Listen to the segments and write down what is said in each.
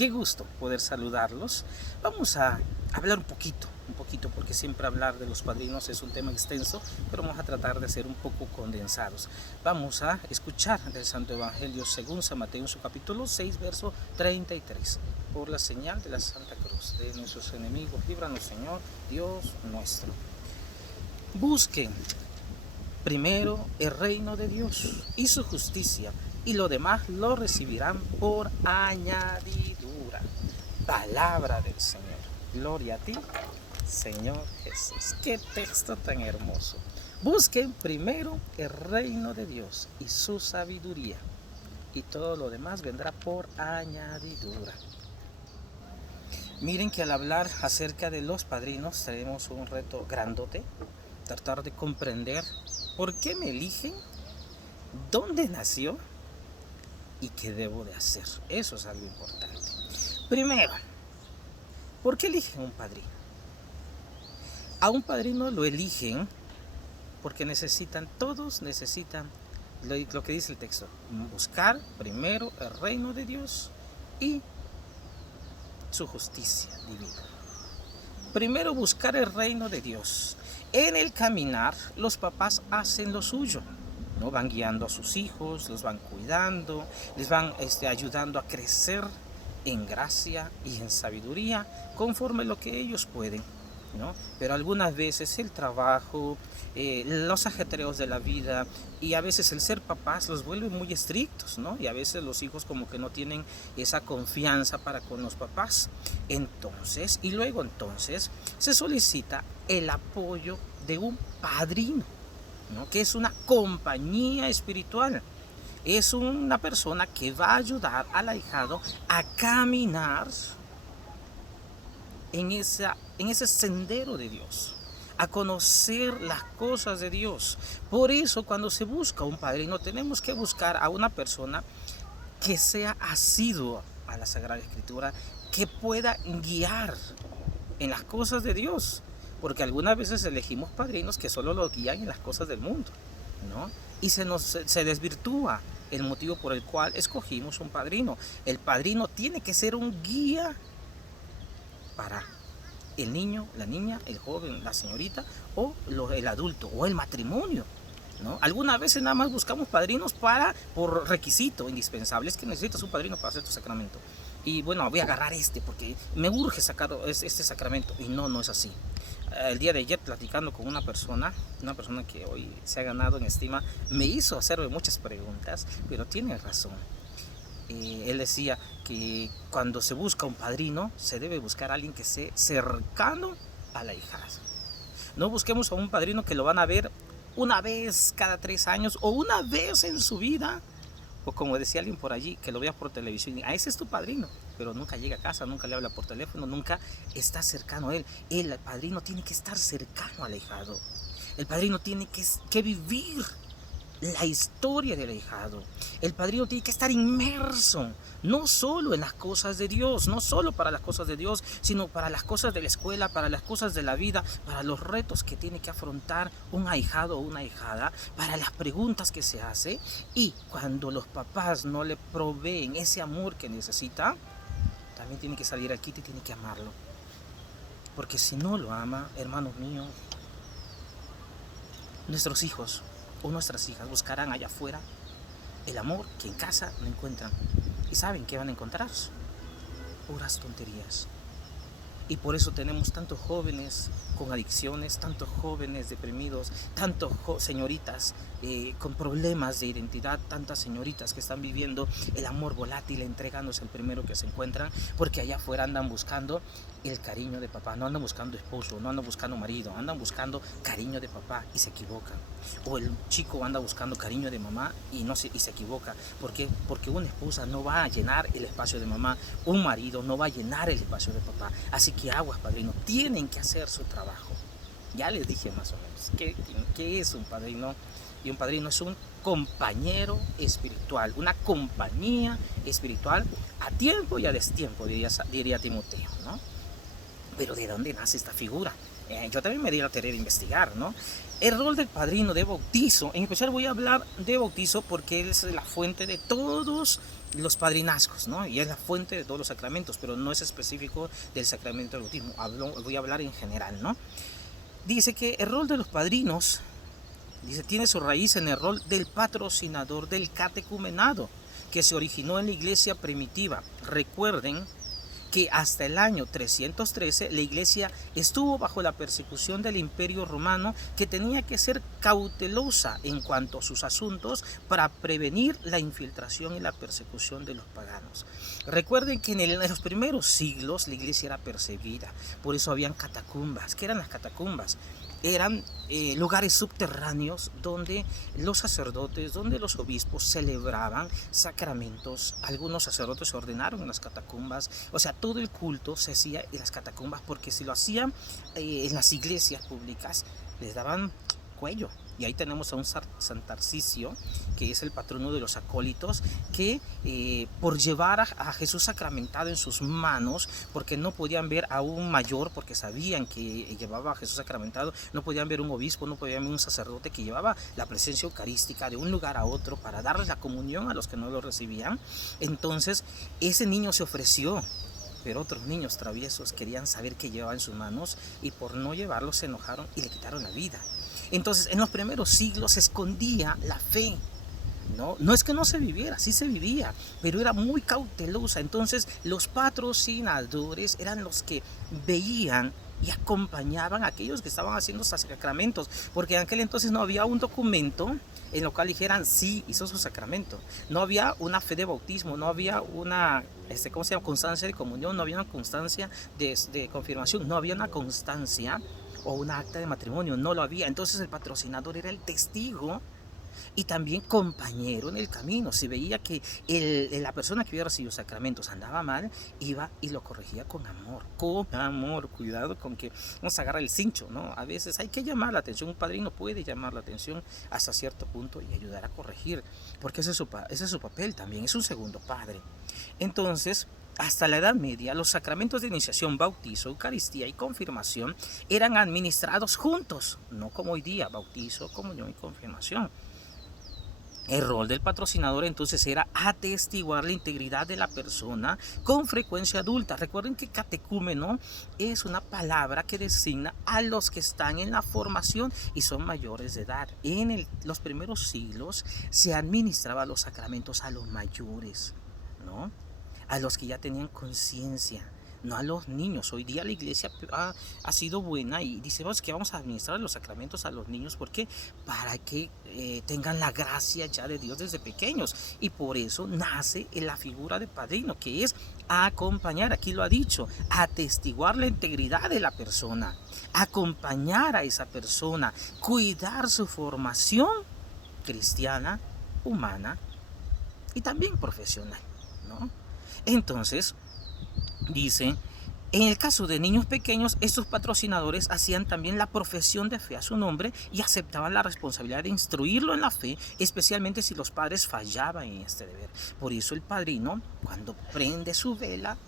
Qué gusto poder saludarlos. Vamos a hablar un poquito, porque siempre hablar de los padrinos es un tema extenso, pero vamos a tratar de ser un poco condensados. Vamos a escuchar del Santo Evangelio según San Mateo en su capítulo 6, verso 33. Por la señal de la Santa Cruz de nuestros enemigos, líbranos, Señor, Dios nuestro. Busquen primero el reino de Dios y su justicia, y lo demás lo recibirán por añadidura. Palabra del Señor. Gloria a ti, Señor Jesús. Qué texto tan hermoso. Busquen primero el reino de Dios y su sabiduría, y todo lo demás vendrá por añadidura. Miren que al hablar acerca de los padrinos tenemos un reto grandote, tratar de comprender por qué me eligen, dónde nació y qué debo de hacer. Eso es algo importante. Primero, ¿por qué eligen un padrino? A un padrino lo eligen porque todos necesitan lo que dice el texto: buscar primero el reino de Dios y su justicia divina. Primero, buscar el reino de Dios. En el caminar, los papás hacen lo suyo, ¿no? Van guiando a sus hijos, los van cuidando, les van ayudando a crecer en gracia y en sabiduría, conforme lo que ellos pueden, ¿no? Pero algunas veces el trabajo, los ajetreos de la vida y a veces el ser papás los vuelve muy estrictos, ¿no? Y a veces los hijos como que no tienen esa confianza para con los papás. Entonces se solicita el apoyo de un padrino, ¿no? Que es una compañía espiritual. Es una persona que va a ayudar al ahijado a caminar en ese sendero de Dios, a conocer las cosas de Dios. Por eso, cuando se busca un padrino, tenemos que buscar a una persona que sea asidua a la Sagrada Escritura, que pueda guiar en las cosas de Dios, porque algunas veces elegimos padrinos que solo lo guían en las cosas del mundo, ¿no? Y se desvirtúa el motivo por el cual escogimos un padrino. El padrino tiene que ser un guía para el niño, la niña, el joven, la señorita o el adulto o el matrimonio, ¿no? Algunas veces nada más buscamos padrinos por requisito indispensable. Es que necesitas un padrino para hacer tu sacramento. Y bueno, voy a agarrar porque me urge sacar este sacramento. Y no es así. El día de ayer, platicando con una persona que hoy se ha ganado en estima, me hizo hacerme muchas preguntas, pero tiene razón. Él decía que cuando se busca un padrino, se debe buscar a alguien que sea cercano a la hijada. No busquemos a un padrino que lo van a ver una vez cada 3 años o una vez en su vida, o como decía alguien por allí, que lo vea por televisión y ese es tu padrino, pero nunca llega a casa, nunca le habla por teléfono, nunca está cercano a él. El padrino tiene que estar cercano al ahijado. El padrino tiene que vivir la historia del ahijado. El padrino tiene que estar inmerso, no solo en las cosas de Dios, no solo para las cosas de Dios, sino para las cosas de la escuela, para las cosas de la vida, para los retos que tiene que afrontar un ahijado o una ahijada, para las preguntas que se hace. Y cuando los papás no le proveen ese amor que necesita, también tiene que salir aquí y tiene que amarlo. Porque si no lo ama, hermanos míos, nuestros hijos o nuestras hijas buscarán allá afuera el amor que en casa no encuentran. ¿Y saben qué van a encontrar? Puras tonterías. Y por eso tenemos tantos jóvenes con adicciones, tantos jóvenes deprimidos, tantas señoritas con problemas de identidad, tantas señoritas que están viviendo el amor volátil, entregándose al primero que se encuentran, porque allá afuera andan buscando el cariño de papá, no andan buscando esposo, no andan buscando marido, andan buscando cariño de papá y se equivocan. O el chico anda buscando cariño de mamá y se equivoca. ¿Por qué? Porque una esposa no va a llenar el espacio de mamá, un marido no va a llenar el espacio de papá. Así que aguas, padrino, tienen que hacer su trabajo. Ya les dije más o menos qué es un padrino. Y un padrino es un compañero espiritual, una compañía espiritual a tiempo y a destiempo, diría Timoteo, ¿no? Pero ¿de dónde nace esta figura? Yo también me di la tarea de investigar, ¿no? El rol del padrino de bautizo, en especial voy a hablar de bautizo porque es la fuente de todos los padrinazgos, ¿no? Y es la fuente de todos los sacramentos, pero no es específico del sacramento del bautismo. Voy a hablar en general, ¿no? Dice que el rol de los padrinos, dice, tiene su raíz en el rol del patrocinador del catecumenado, que se originó en la iglesia primitiva. Recuerden que hasta el año 313 la iglesia estuvo bajo la persecución del imperio romano, que tenía que ser cautelosa en cuanto a sus asuntos para prevenir la infiltración y la persecución de los paganos. Recuerden que en los primeros siglos la iglesia era perseguida, por eso habían catacumbas. ¿Qué eran las catacumbas? Eran lugares subterráneos donde los sacerdotes, donde los obispos celebraban sacramentos. Algunos sacerdotes se ordenaron en las catacumbas, o sea, todo el culto se hacía en las catacumbas, porque si lo hacían en las iglesias públicas les daban cuello. Y ahí tenemos a un San Tarcisio, que es el patrono de los acólitos, que por llevar a Jesús sacramentado en sus manos, porque no podían ver a un mayor, porque sabían que llevaba a Jesús sacramentado, no podían ver un obispo, no podían ver un sacerdote que llevaba la presencia eucarística de un lugar a otro para darles la comunión a los que no lo recibían. Entonces ese niño se ofreció, pero otros niños traviesos querían saber qué llevaba en sus manos y por no llevarlo se enojaron y le quitaron la vida. Entonces, en los primeros siglos se escondía la fe. No es que no se viviera, sí se vivía, pero era muy cautelosa. Entonces, los patrocinadores eran los que veían y acompañaban a aquellos que estaban haciendo sacramentos, porque en aquel entonces no había un documento en lo cual dijeran sí, hizo su sacramento. No había una fe de bautismo, no había una ¿cómo se llama? Constancia de comunión, no había una constancia de confirmación, no había una constancia o una acta de matrimonio, no lo había. Entonces el patrocinador era el testigo y también compañero en el camino. Si veía que la persona que había recibido sacramentos andaba mal, iba y lo corregía con amor. Con amor, cuidado con que no se agarra el cincho, ¿no? A veces hay que llamar la atención. Un padrino puede llamar la atención hasta cierto punto y ayudar a corregir, porque ese es su papel también, es un segundo padre. Entonces, hasta la Edad Media, los sacramentos de iniciación, bautizo, Eucaristía y confirmación eran administrados juntos, no como hoy día, bautizo, comunión y confirmación. El rol del patrocinador entonces era atestiguar la integridad de la persona con frecuencia adulta. Recuerden que catecúmeno es una palabra que designa a los que están en la formación y son mayores de edad. En los primeros siglos se administraban los sacramentos a los mayores, ¿no? A los que ya tenían conciencia, no a los niños. Hoy día la iglesia ha sido buena y dice que vamos a administrar los sacramentos a los niños. ¿Por qué? Para que tengan la gracia ya de Dios desde pequeños. Y por eso nace la figura de padrino, que es acompañar, aquí lo ha dicho, atestiguar la integridad de la persona, acompañar a esa persona, cuidar su formación cristiana, humana y también profesional, ¿no? Entonces, dice, en el caso de niños pequeños, estos patrocinadores hacían también la profesión de fe a su nombre y aceptaban la responsabilidad de instruirlo en la fe, especialmente si los padres fallaban en este deber. Por eso el padrino, cuando prende su vela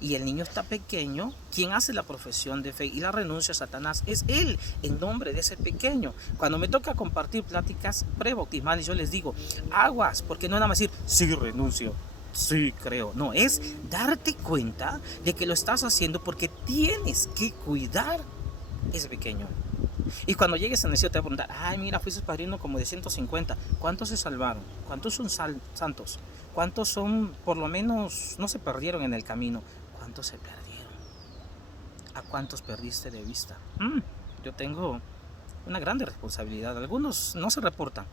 y el niño está pequeño, quien hace la profesión de fe y la renuncia a Satanás es él, en nombre de ese pequeño. Cuando me toca compartir pláticas prebautismales, yo les digo, aguas, porque no es nada más decir, sí, renuncio, sí, creo. No, es darte cuenta de que lo estás haciendo porque tienes que cuidar ese pequeño. Y cuando llegues en el cielo te va a preguntar, ay, mira, fuiste padrino como de 150. ¿Cuántos se salvaron? ¿Cuántos son santos? ¿Cuántos son, por lo menos, no se perdieron en el camino? ¿Cuántos se perdieron? ¿A cuántos perdiste de vista? Yo tengo una grande responsabilidad. Algunos no se reportan,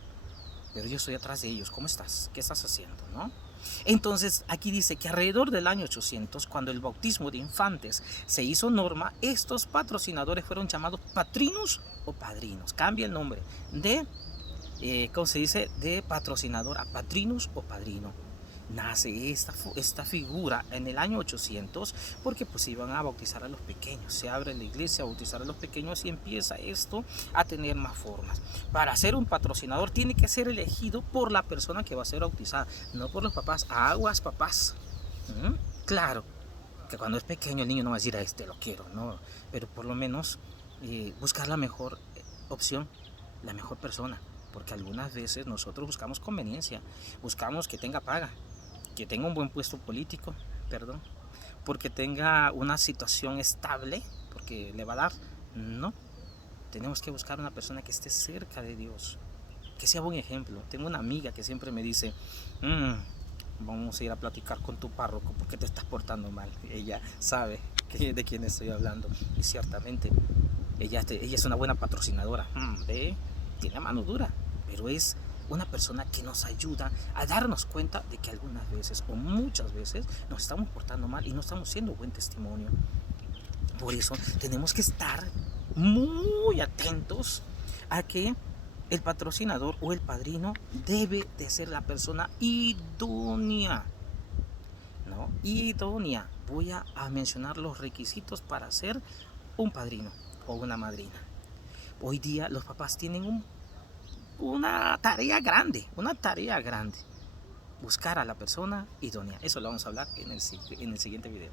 pero yo estoy atrás de ellos. ¿Cómo estás? ¿Qué estás haciendo? ¿No? Entonces aquí dice que alrededor del año 800, cuando el bautismo de infantes se hizo norma, estos patrocinadores fueron llamados patrinos o padrinos. Cambia el nombre de, ¿cómo se dice? De patrocinador a patrinos o padrino. Nace esta figura en el año 800 porque pues iban a bautizar a los pequeños. Se abre la iglesia a bautizar a los pequeños y empieza esto a tener más formas. Para ser un patrocinador tiene que ser elegido por la persona que va a ser bautizada, no por los papás. Aguas, papás. Claro que cuando es pequeño el niño no va a decir a este lo quiero, no, pero por lo menos buscar la mejor opción, la mejor persona, porque algunas veces nosotros buscamos conveniencia, buscamos que tenga paga, que tenga un buen puesto político, perdón, porque tenga una situación estable, porque le va a dar. No, tenemos que buscar una persona que esté cerca de Dios, que sea buen ejemplo. Tengo una amiga que siempre me dice, vamos a ir a platicar con tu párroco porque te estás portando mal. Ella sabe de quién estoy hablando, y ciertamente ella es una buena patrocinadora. ¿Ve? Tiene mano dura, pero es una persona que nos ayuda a darnos cuenta de que algunas veces o muchas veces nos estamos portando mal y no estamos siendo buen testimonio. Por eso tenemos que estar muy atentos a que el patrocinador o el padrino debe de ser la persona idónea, ¿no? Idónea. Voy a mencionar los requisitos para ser un padrino o una madrina. Hoy día los papás tienen una tarea grande, buscar a la persona idónea. Eso lo vamos a hablar en el siguiente video.